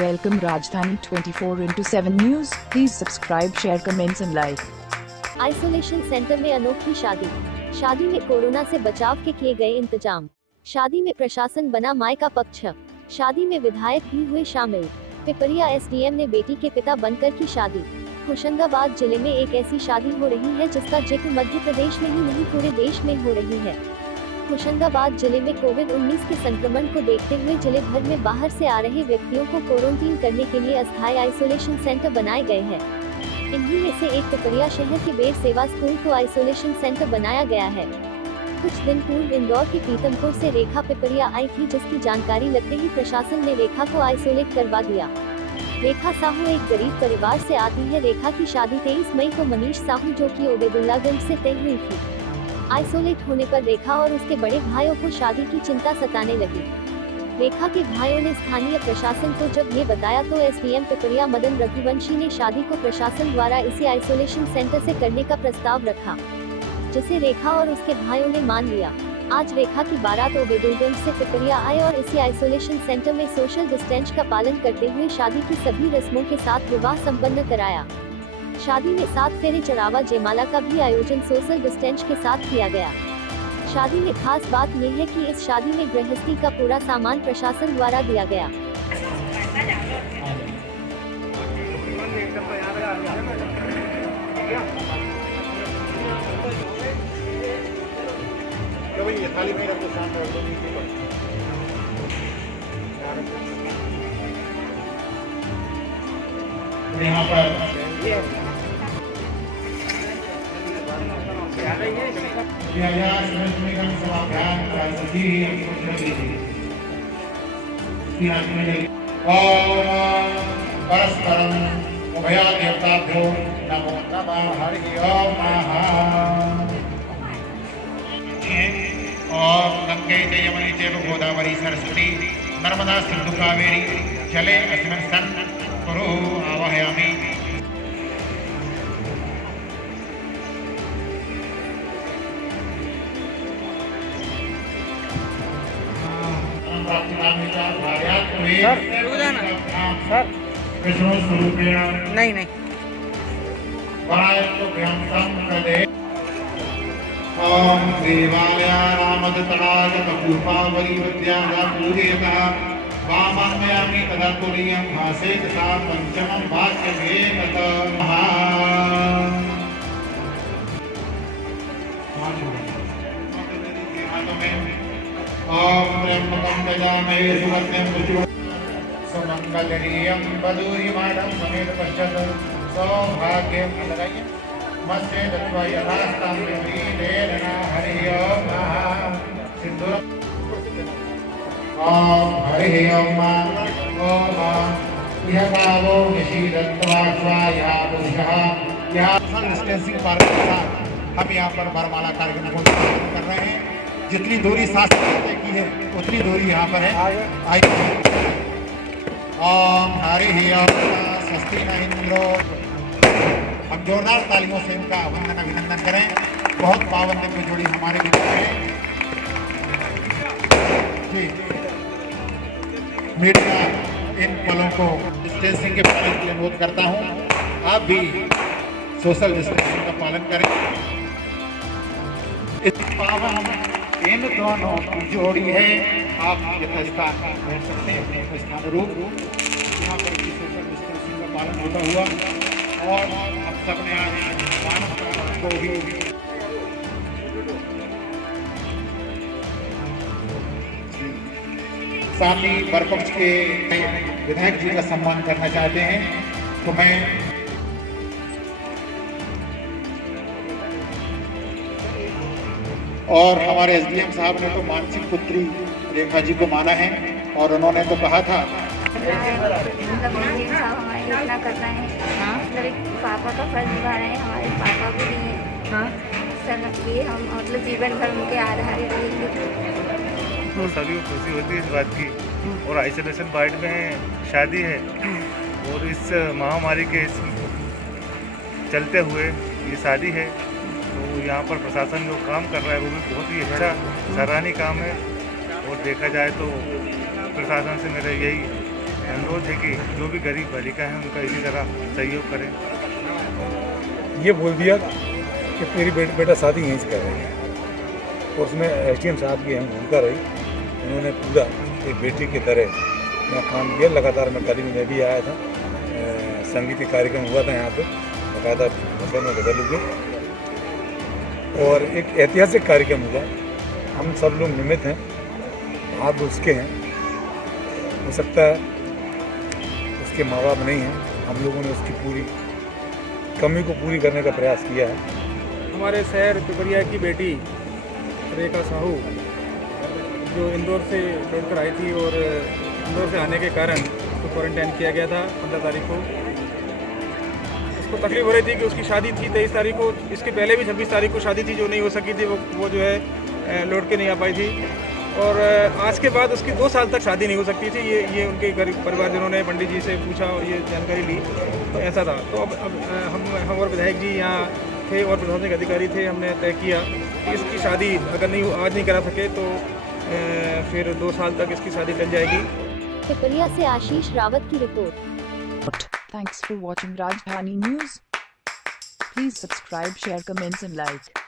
Welcome Rajdhani 24/7 News. Please subscribe, share, comments and like. Isolation centre में अनोखी शादी में कोरोना से बचाव के किए गए इंतजाम। शादी में प्रशासन बना माय का पक्ष। शादी में विधायक भी हुए शामिल। पिपरिया एसडीएम ने बेटी के पिता बनकर की शादी। होशंगाबाद जिले में एक ऐसी शादी हो रही है जिसका जिक्र मध्य प्रदेश में ही नहीं पूरे देश में हो रही है। होशंगाबाद जिले में कोविड-19 के संक्रमण को देखते हुए जिले भर में बाहर से आ रहे व्यक्तियों को क्वारंटीन करने के लिए अस्थायी आइसोलेशन सेंटर बनाए गए हैं। इन्हीं में से एक पिपरिया शहर के बेर सेवा स्कूल को आइसोलेशन सेंटर बनाया गया है। कुछ दिन पूर्व इंदौर के पीतमपुर से रेखा पिपरिया आई थी, जिसकी जानकारी लगते ही प्रशासन ने रेखा को आइसोलेट करवा दिया। रेखा साहू एक गरीब परिवार से आती है। रेखा की शादी 23 मई को मनीष साहू जो कि ओबेदुल्लागंज से तय हुई थी। आइसोलेट होने पर रेखा और उसके बड़े भाइयों को शादी की चिंता सताने लगी। रेखा के भाइयों ने स्थानीय प्रशासन को जब ये बताया तो एसडीएम पिपरिया मदन रघुवंशी ने शादी को प्रशासन द्वारा इसी आइसोलेशन सेंटर से करने का प्रस्ताव रखा, जिसे रेखा और उसके भाइयों ने मान लिया। आज रेखा की बारात ओबेदुल्लागंज से पिपरिया आए और इसी आइसोलेशन सेंटर में सोशल डिस्टेंस का पालन करते हुए शादी की सभी रस्मों के साथ विवाह संपन्न कराया। शादी में 7 फेरे चढ़ावा जयमाला का भी आयोजन सोशल डिस्टेंस के साथ किया गया। शादी में खास बात यह है कि इस शादी में गृहस्थी का पूरा सामान प्रशासन द्वारा दिया गया। यहाँ पर परस्परम उभया देवताभ्यो नमो नमः। हरि ओम। और गंगे च यमुने चैव गोदावरी सरस्वती नर्मदा सिंधु कावेरी जले अस्मिन् सन्निधौ आवाहयामि। सर विष्णु स्वरूपेण नहीं ओम देवालयानामदतडाय कपूर्पावरी विद्याया पूजयतः वामान्मयामि तदा तुरीयं भासेत सा पंचमं वाक्यमेन तः। ओम त्र्यंबकं यजामहे सुगन्धिं पुष्टिवर्धनम् सुमंगलरीयं वधूरिमाणं समेत पश्यत सौभाग्यं लगाइए मस्ते दत्वा यथास्तं विधेन हरि ओम। सिंदूर ओम हरि ओम। ओम यह कावो निशीदत्वा स्वाहा पुरुषः। यह सोशल डिस्टेंसिंग पालन के साथ हम यहाँ पर वरमाला कार्यक्रम को कर रहे हैं। जितनी दूरी शास्त्र तय की है उतनी दूरी यहाँ पर है। ओम हरि ओम। स्वस्ति न इंद्रो। हम जोरदार तालियों से इनका वंदन अभिनंदन करें। बहुत पावन दिव्य जोड़ी हमारे बीच में जी। मीडिया इन पलों को डिस्टेंसिंग के पालन के लिए अनुरोध करता हूँ। आप भी सोशल डिस्टेंसिंग का पालन करें। इस पावन इन दोनों की जोड़ी है। आप यथास्थान बैठ सकते हैं अपने स्थान रूप। यहाँ पर भी सोशल डिस्टेंसिंग का पालन होता हुआ और हम सब ने आज मानव को भी साथ ही वरपक्ष के विधायक जी का सम्मान करना चाहते हैं, तो मैं और हमारे एसडीएम साहब ने तो मानसिक पुत्री रेखा जी को माना है और उन्होंने तो कहा था इतना करना है। मतलब एक पापा का फर्ज निभा रहे हैं, हमारे पापा को भी सर ये हम मतलब जीवन भर उनके आधारित तो सभी को खुशी होती है इस बात की। और आइसोलेशन वार्ड में शादी है और इस महामारी के चलते हुए ये शादी है, तो यहाँ पर प्रशासन जो काम कर रहा है वो भी बहुत ही अच्छा सराहनीय काम है। और देखा जाए तो प्रशासन से मेरा यही अनुरोध है कि जो भी गरीब बालिका हैं उनका इसी तरह सहयोग करें। ये बोल दिया कि तेरी बेटा शादी यहीं से कर रही है और उसमें SDM साहब की अहम भूमिका रही। उन्होंने पूरा एक बेटी की तरह यहाँ काम किया। लगातार मैं कल में भी आया था, संगीत कार्यक्रम हुआ था यहाँ पे, बाकायदा होटल में बदल हुए और एक ऐतिहासिक कार्यक्रम हुआ। हम सब लोग निमित्त हैं, आप उसके हैं। हो सकता है उसके माँ बाप नहीं हैं, हम लोगों ने उसकी पूरी कमी को पूरी करने का प्रयास किया है। हमारे शहर पिपरिया की बेटी रेखा साहू जो इंदौर से लौटकर आई थी और इंदौर से आने के कारण उसको क्वारंटाइन किया गया था 15 तारीख को। उसको तकलीफ हो रही थी कि उसकी शादी थी 23 तारीख को, इसके पहले भी 26 तारीख को शादी थी जो नहीं हो सकी थी, वो जो है लौट के नहीं आ पाई थी और आज के बाद उसकी 2 साल तक शादी नहीं हो सकती थी। ये उनके गरीब परिवारजनों ने पंडित जी से पूछा और ये जानकारी ली तो ऐसा था। तो अब हम और विधायक जी यहाँ थे और प्रशासनिक अधिकारी थे, हमने तय किया कि इसकी शादी अगर नहीं आज नहीं करा सके तो फिर 2 साल तक इसकी शादी टल जाएगी। पिपरिया से आशीष रावत की report. Thanks for watching Rajdhani News. Please subscribe, share, comments and like.